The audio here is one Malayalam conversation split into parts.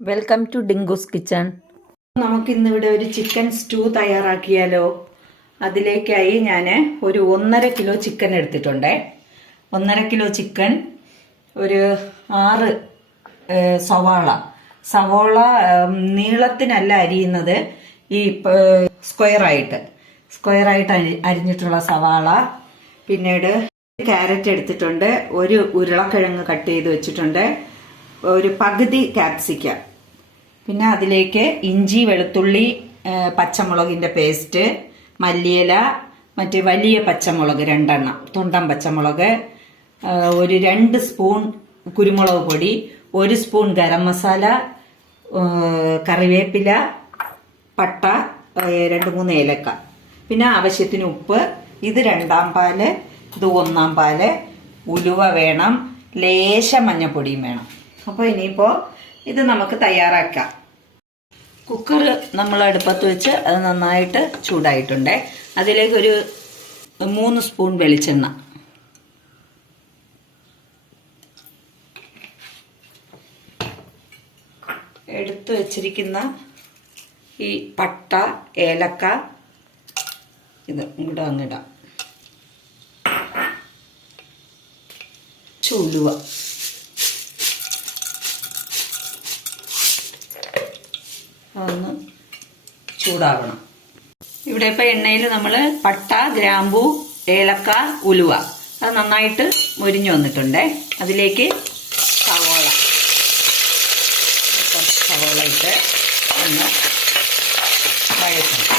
Welcome to Dinku's kitchen. നമുക്കിന്നിവിടെ ഒരു ചിക്കൻ സ്റ്റൂ തയ്യാറാക്കിയാലോ. അതിലേക്കായി ഞാൻ ഒരു 1.5 കിലോ ചിക്കൻ എടുത്തിട്ടുണ്ട്. 1.5 കിലോ ചിക്കൻ, ഒരു 6 സവാള നീളത്തിനല്ല അരിയുന്നത്, ഈ സ്ക്വയറായിട്ട് അരിഞ്ഞിട്ടുള്ള സവാള. പിന്നീട് ക്യാരറ്റ് എടുത്തിട്ടുണ്ട്, ഒരു ഉരുളക്കിഴങ്ങ് കട്ട് ചെയ്ത് വെച്ചിട്ടുണ്ട്, ഒരു പകുതി ക്യാപ്സിക്കം. പിന്നെ അതിലേക്ക് ഇഞ്ചി, വെളുത്തുള്ളി, പച്ചമുളകിൻ്റെ പേസ്റ്റ്, മല്ലിയില, മറ്റേ വലിയ പച്ചമുളക് 2 എണ്ണം, തുണ്ടൻ പച്ചമുളക്, ഒരു 2 സ്പൂൺ കുരുമുളക് പൊടി, 1 സ്പൂൺ ഗരം മസാല, കറിവേപ്പില, പട്ട, 2-3 ഏലക്ക, പിന്നെ ആവശ്യത്തിന് ഉപ്പ്. ഇത് 2-ാം പാല്, ഇത് 1-ാം പാല്. ഉലുവ വേണം, ലേശം മഞ്ഞപ്പൊടിയും വേണം. അപ്പോൾ ഇനിയിപ്പോൾ ഇത് നമുക്ക് തയ്യാറാക്കാം. കുക്കർ നമ്മൾ അടുപ്പത്ത് വെച്ച് അത് നന്നായിട്ട് ചൂടായിട്ടുണ്ട്. അതിലേക്ക് ഒരു 3 സ്പൂൺ വെളിച്ചെണ്ണ, എടുത്തു വച്ചിരിക്കുന്ന ഈ പട്ട, ഏലക്ക ഇത് ഇങ്ങോട്ട് അങ്ങിടാം. ഉലുവ, അതൊന്ന് ചൂടാവണം. ഇവിടെ ഇപ്പോൾ എണ്ണയിൽ നമ്മൾ പട്ട, ഗ്രാമ്പൂ, ഏലക്ക, ഉലുവ അത് നന്നായിട്ട് മൊരിഞ്ഞു വന്നിട്ടുണ്ട്. അതിലേക്ക് സവോള ഇട്ട് ഒന്ന് വഴറ്റണം.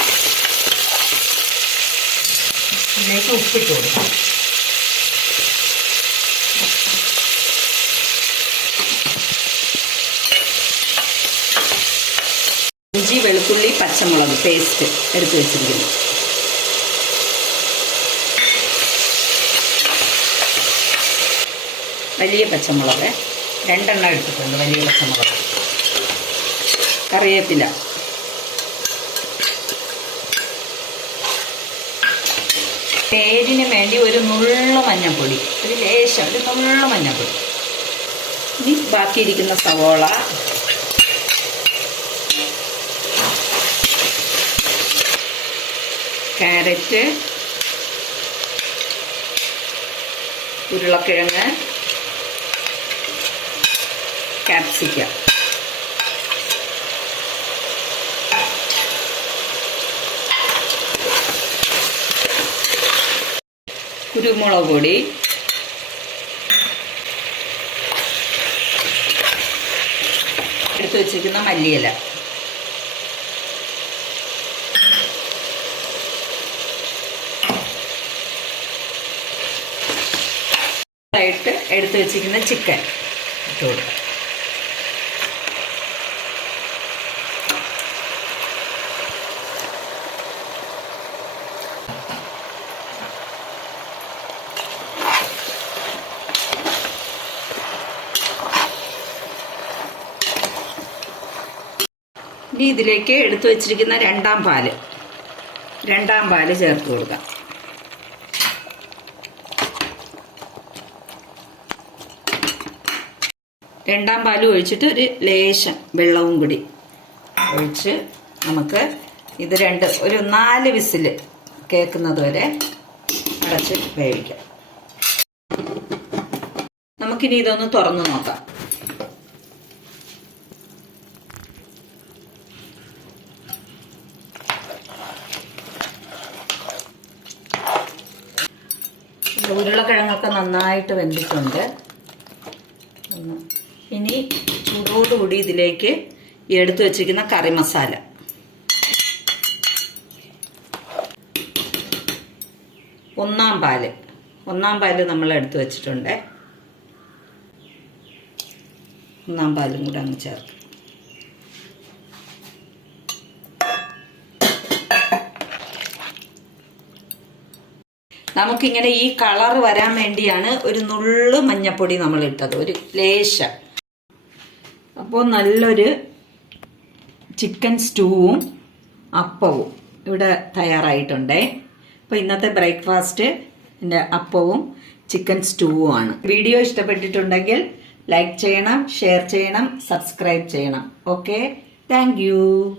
ഇതിലേക്ക് ഉപ്പിട്ട് കൊടുക്കാം. ഇഞ്ചി, വെളുത്തുള്ളി, പച്ചമുളക് പേസ്റ്റ് എടുത്ത് വെച്ചിരിക്കുന്നു. വലിയ പച്ചമുളക് 2 എണ്ണം എടുത്തിട്ടുണ്ട്, വലിയ പച്ചമുളക്. കറിവേപ്പില, പേരിന് വേണ്ടി ഒരു നുള്ളു മഞ്ഞൾപ്പൊടി, ഒരു ലേശം, ഒരു നുള്ളു മഞ്ഞൾപ്പൊടി. ഇനി ബാക്കിയിരിക്കുന്ന സവോള, ക്യാരറ്റ്, ഉരുളക്കിഴങ്ങ്, ക്യാപ്സിക്കം, കുരുമുളക് പൊടി, എടുത്തു വച്ചിരിക്കുന്ന മല്ലിയില, എടുത്തു വെച്ചിരിക്കുന്ന ചിക്കൻ ഇട്ട് കൊടുക്കാം. ഇനി ഇതിലേക്ക് എടുത്തു വെച്ചിരിക്കുന്ന 2-ാം പാല് ചേർത്ത് കൊടുക്കാം. രണ്ടാം പാൽ ഒഴിച്ചിട്ട് ഒരു ലേശം വെള്ളവും കൂടി ഒഴിച്ച് നമുക്ക് ഇത് ഒരു 4 വിസിൽ കേൾക്കുന്നത് വരെ അടച്ച് വേവിക്കാം. നമുക്കിനി ഇതൊന്ന് തുറന്നു നോക്കാം. ഉരുളക്കിഴങ്ങൊക്കെ നന്നായിട്ട് വെന്തിട്ടുണ്ട്. ഇനി ചൂടോടുകൂടി ഇതിലേക്ക് എടുത്തു വച്ചിരിക്കുന്ന കറി മസാല, ഒന്നാം പാല് നമ്മൾ എടുത്തു വച്ചിട്ടുണ്ട്. 1-ാം പാലും കൂടെ അങ്ങ് ചേർക്കും. നമുക്കിങ്ങനെ ഈ കളർ വരാൻ വേണ്ടിയാണ് ഒരു നുള്ളു മഞ്ഞപ്പൊടി നമ്മൾ ഇട്ടത്, ഒരു ലേശം. അപ്പോൾ നല്ലൊരു ചിക്കൻ സ്റ്റൂവും അപ്പവും ഇവിടെ തയ്യാറായിട്ടുണ്ടേ. അപ്പോൾ ഇന്നത്തെ ബ്രേക്ക്ഫാസ്റ്റ് എൻ്റെ അപ്പവും ചിക്കൻ സ്റ്റൂവും ആണ്. വീഡിയോ ഇഷ്ടപ്പെട്ടിട്ടുണ്ടെങ്കിൽ ലൈക്ക് ചെയ്യണം, ഷെയർ ചെയ്യണം, സബ്സ്ക്രൈബ് ചെയ്യണം. Okay, thank you.